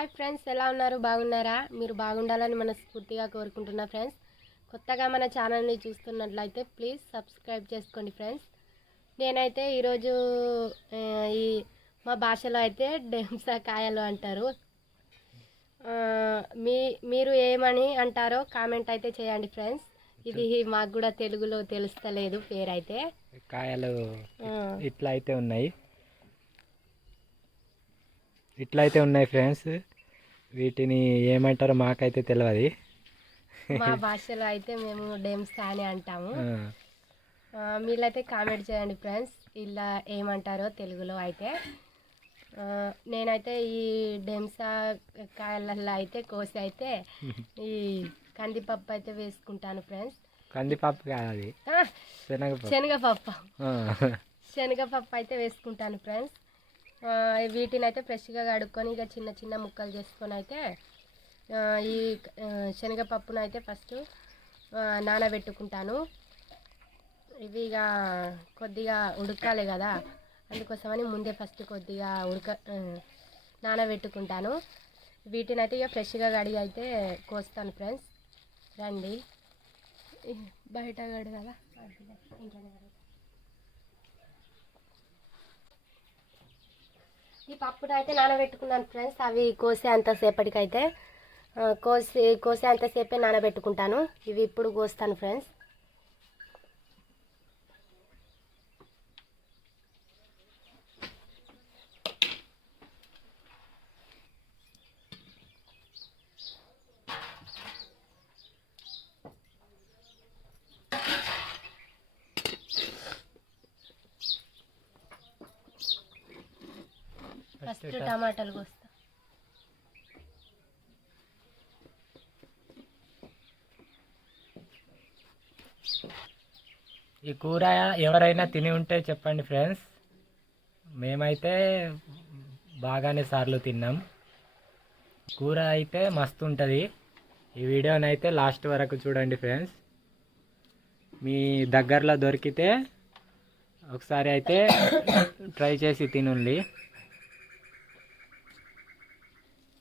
Hi friends ఎలా ఉన్నారు? బాగున్నారా? మీరు బాగుండాలని మనస్ఫూర్తిగా కోరుకుంటున్నా ఫ్రెండ్స్. కొత్తగా మన ఛానల్ని చూస్తున్నట్లయితే ప్లీజ్ సబ్స్క్రైబ్ చేసుకోండి ఫ్రెండ్స్. నేనైతే ఈరోజు ఈ మా భాషలో అయితే డెంసా కాయలు అంటారు. మీ మీరు ఏమని అంటారో కామెంట్ అయితే చేయండి ఫ్రెండ్స్. ఇది మాకు కూడా తెలుగులో తెలుస్తలేదు పేరైతే కాయలు ఇట్లా అయితే ఉన్నాయి. ఇట్లా అయితే ఉన్నాయి ఫ్రెండ్స్. వీటిని ఏమంటారో మాకైతే తెలియదు మా భాషలో అయితే మేము డెంసా అని అంటాము. మీరైతే కామెంట్ చేయండి ఫ్రెండ్స్ ఇలా ఏమంటారో తెలుగులో అయితే. నేనైతే ఈ డెంసా కాయలలో అయితే కోసి అయితే ఈ కందిపప్పు అయితే వేసుకుంటాను ఫ్రెండ్స్. కందిపప్పు కాదు శనగపప్పు. శనగపప్పు. శనగపప్పు అయితే వేసుకుంటాను ఫ్రెండ్స్. వీటిని అయితే ఫ్రెష్గా కడుక్కొని ఇక చిన్న చిన్న ముక్కలు చేసుకొని అయితే ఈ శనగపప్పును అయితే ఫస్ట్ నానబెట్టుకుంటాను. ఇవి ఇక కొద్దిగా ఉడకాలి కదా అందుకోసమని ముందే ఫస్ట్ కొద్దిగా ఉడక నానబెట్టుకుంటాను. వీటిని అయితే ఇక ఫ్రెష్గా కడిగి అయితే కోస్తాను ఫ్రెండ్స్. రండి. బయట కడగాల? ఇంట్లోనే ఈ పప్పును అయితే నానబెట్టుకున్నాను ఫ్రెండ్స్. అవి కోసే అంతసేపటికైతే కోసి కోసే అంతసేపే నానబెట్టుకుంటాను. ఇవి ఇప్పుడు కోస్తాను ఫ్రెండ్స్ ఫస్ట్ బట్టలు కోస్తా. ఈ కూర ఎవరైనా తిని ఉంటే చెప్పండి ఫ్రెండ్స్. మేమైతే బాగానే సార్లు తిన్నాం. కూర అయితే మస్తు ఉంటుంది. ఈ వీడియోని అయితే లాస్ట్ వరకు చూడండి ఫ్రెండ్స్. మీ దగ్గరలో దొరికితే ఒకసారి అయితే ట్రై చేసి తినుండి.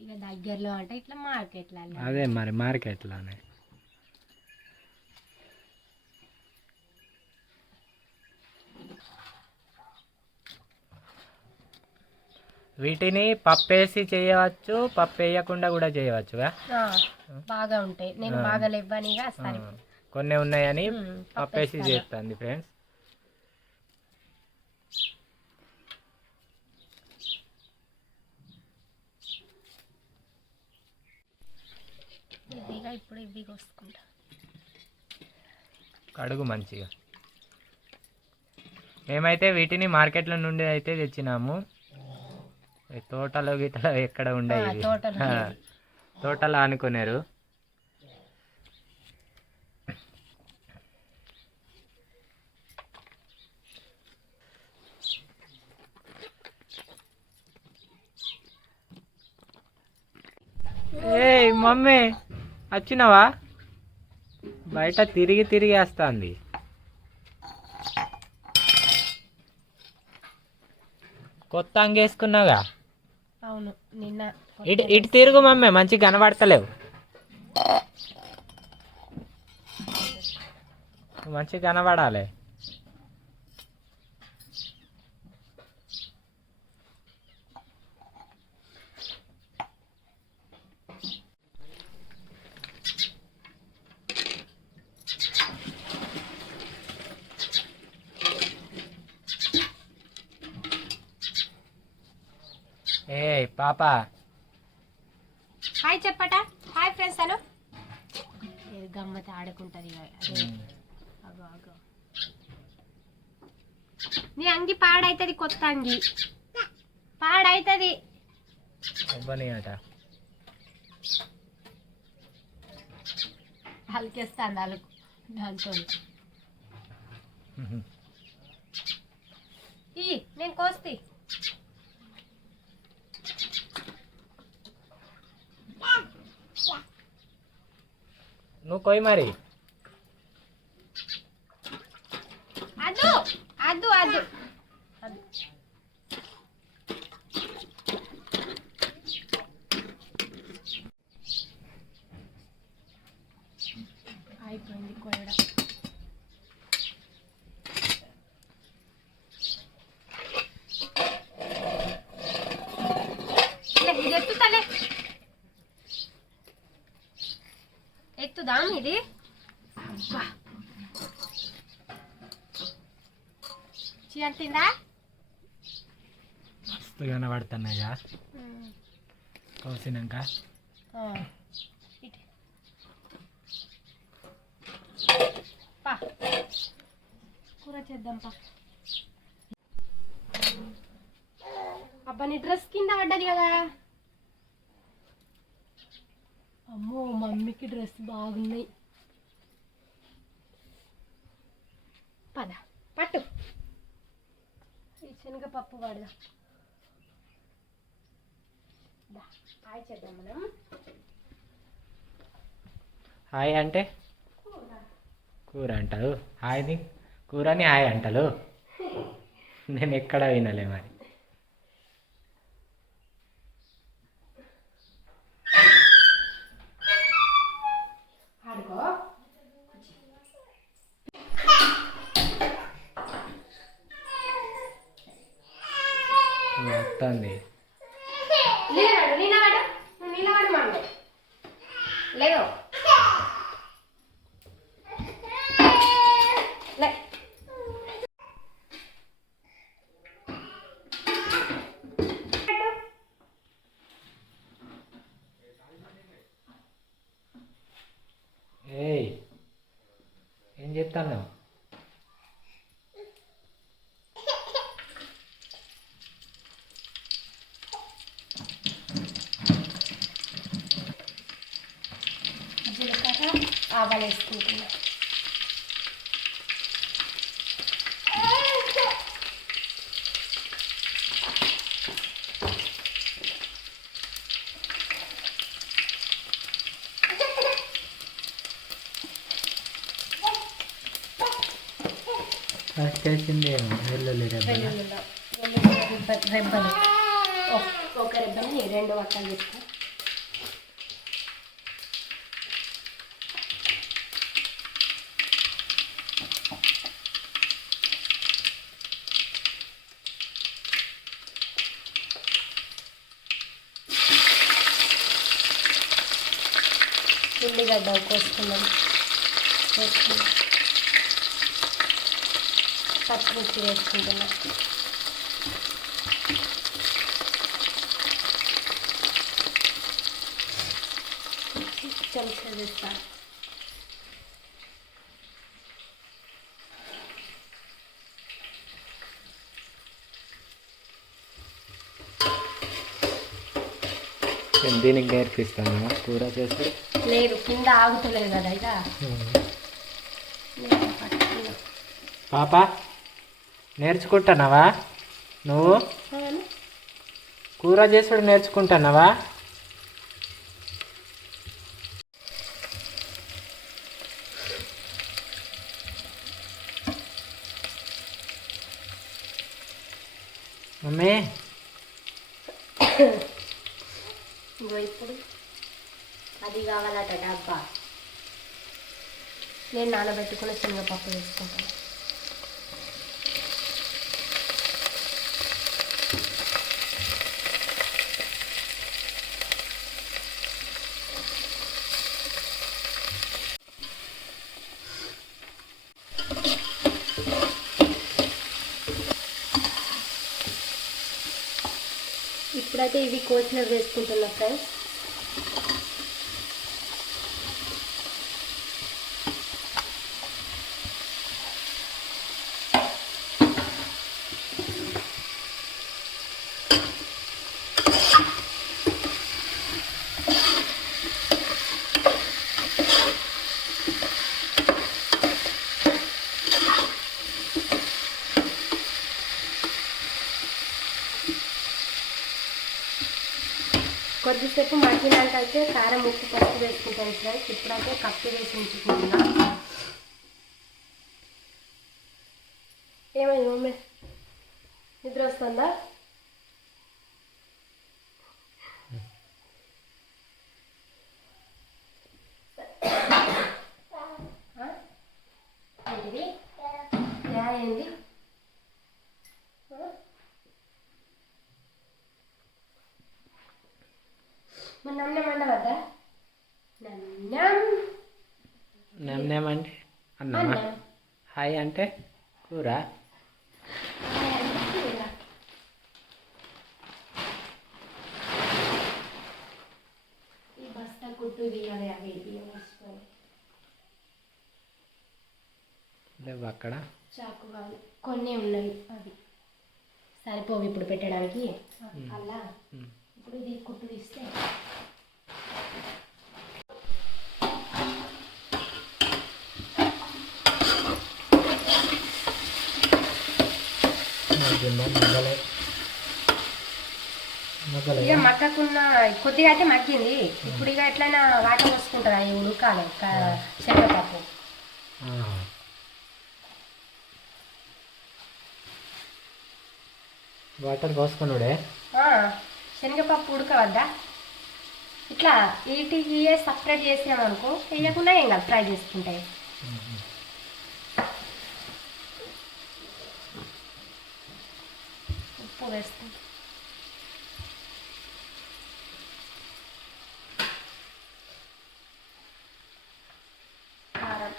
ఇక దగ్గరలో అంటే ఇట్లా మార్కెట్లో అదే మరి మార్కెట్లోనే వీటిని పప్పేసి చేయవచ్చు పప్పు వేయకుండా కూడా చేయవచ్చుగా? బాగా ఉంటాయి. నేను. బాగా లేవ్వనిగా సరే కొన్ని ఉన్నాయని పప్పేసి. చేస్తుంది ఫ్రెండ్స్ ఇదిగా ఇప్పుడు ఇవి కోసుకుంటా. కడుగు మంచిగా. మేమైతే వీటిని మార్కెట్ల నుండి అయితే తెచ్చినాము. తోటలో గిటలో ఎక్కడ ఉండే తోటలో. అనుకున్నారు మమ్మీ. వచ్చినావా? బయట తిరిగి తిరిగి వేస్తుంది. కొత్త అంగేసుకున్నావుగా అవును నిన్న ఇటు ఇటు తిరుగు మమ్మీ మంచిగా కనబడతలేవు. మంచిగా కనబడాలి. పాప. హాయ్ చెప్పట. Hi friends hello. ఇది గమ్మత ఆడుకుంటుంది నీ అంగి పాడైతుంది కొత్త అంగి. పాడైతుంది. అట అలికేస్తాను అలుకు దాంతో. ఈ నేను కోస్తి. నువ్వు కొయ్యి ఇది? అబ్బా. చీంటిందా మస్తు కనబడుతున్నాయా కోసినాక? కూర చేద్దాం పా. అబ్బా నీ డ్రెస్ కింద పడ్డది కదా. అమ్మో మమ్మీకి డ్రెస్ బాగున్నాయి. పద పట్టు. ఈ శనగపప్పు వాడదాం? హాయ్ చేద్దాం మనం. హాయ్ అంటే? కూర. అంటారు. హాయ్ని కూరని హాయ్ అంటారు. నేను ఎక్కడ వినలే మరి. నిలబడు నిలబడు నువ్వు నిలబడు మమ్మీ లేవు ఆవాలు వేసుకుంటున్నా వేసిందేమో వెల్లుల్లి రెబ్బల రెబ్బలు ఒక- ఒక రెబ్బని రెండు వక్కలు తీసుకో ఉల్లిగడ్డ కోసుకున్నాం వేసుకున్నాం పచ్చిమిర్చి వేసుకుంటున్నాం చెంచా వేస్తాను దీనికి నేర్పిస్తాను. కూర చేసి లేదు కింద ఆగుతలేదు కదా పట్టుకున్నా. పాప నేర్చుకుంటున్నావా? నువ్వు. కూర చేసుడు నేర్చుకుంటున్నావా? మమ్మీ. ఇగో ఇప్పుడు అది కావాలట డబ్బా. నేను నానబెట్టుకున్న శనగపప్పు వేసుకుంటాను. ఇప్పుడైతే ఇవి కోసినవి వేసుకుంటున్నా ఫ్రెండ్స్ కొద్దిసేపు మగ్గినాక అయితే కారం ఉప్పు పసుపు వేసుకుంటాను ఫ్రెండ్స్. ఇప్పుడైతే కప్పు వేసి ఉంచుకుంటున్నా. ఏమైంది మమ్మీ? నిద్ర వస్తుందా? నన్నేమంటే అన్నమా? అన్నం. హాయ్ అంటే? కూర? లేవు అక్కడ? చాకు కావాలి కొన్ని ఉన్నాయి అవి. సరిపోవు ఇప్పుడు పెట్టడానికి. అలా. ఇప్పుడు ఇది కుట్టు తీస్తే మగ్గిందా? మగ్గలే ఇక మక్కకున్న కొద్దిగా అయితే మగ్గింది. ఇప్పుడు ఇక ఎట్లయినా వాటర్ పోసుకుంటుంది అవి ఉడకాలి శనగపప్పు. వాటర్ పోసుకున్నాడే ఆ, శనగపప్పు ఉడకవద్దా? ఇట్లా వీటికి సపరేట్ చేసినామనుకో వేయకుండా ఏం కాదు ఫ్రై చేసుకుంటే. ఉప్పు వేస్తాం కారం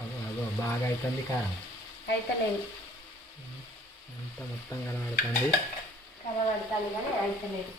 అగో అగో అవుతుంది కారం. అయితే లేదు అంతా మొత్తం కనబడుతుంది. కనబడతాను కానీ అయితే లేదు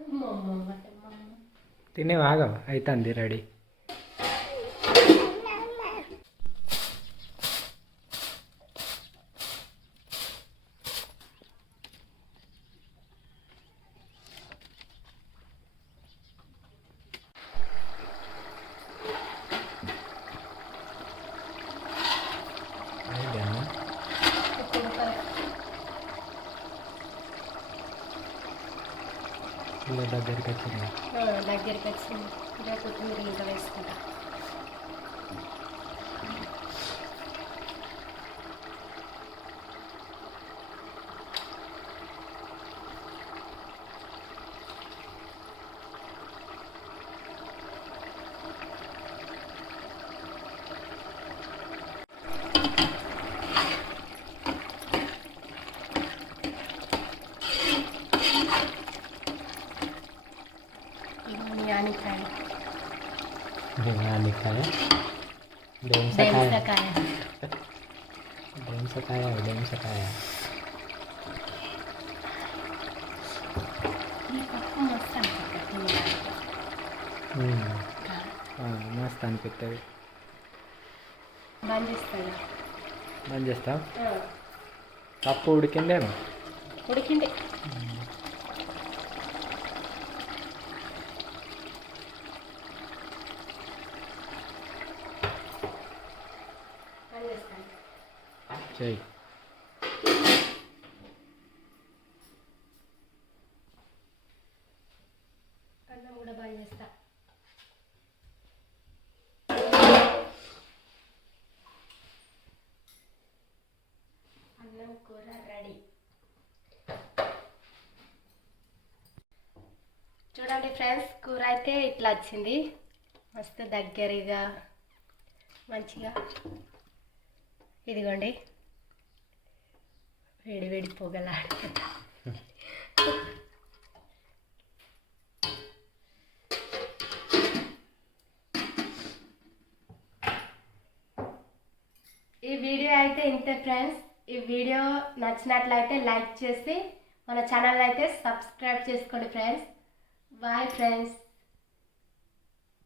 అమ్మ. తినే బాగా అవుతుంది ready. ఆనికాయ దోంసకాయ బెంసకాయ దోంసకాయ దోంసకాయ ఈ పప్పు మస్తు అనిపిస్తుంది ఉమ్. ఆ, మస్తు అనిపిస్తుంది బంద్ చేస్తాడు బంద్ చేస్తాం పప్పు ఉడికిందేమో ఉడికింది Sí. అన్నం కూర రెడీ. చూడండి ఫ్రెండ్స్ కూర అయితే ఇట్లా వచ్చింది. మస్తు దగ్గరగా మంచిగా. ఇదిగోండి. వేడి వేడి పొగలాడుతుంటా ఈ వీడియో అయితే ఇంతే ఫ్రెండ్స్. ఈ వీడియో నచ్చినట్లయితే లైక్ చేసి మన ఛానల్ అయితే సబ్స్క్రైబ్ చేసుకోండి ఫ్రెండ్స్. Bye friends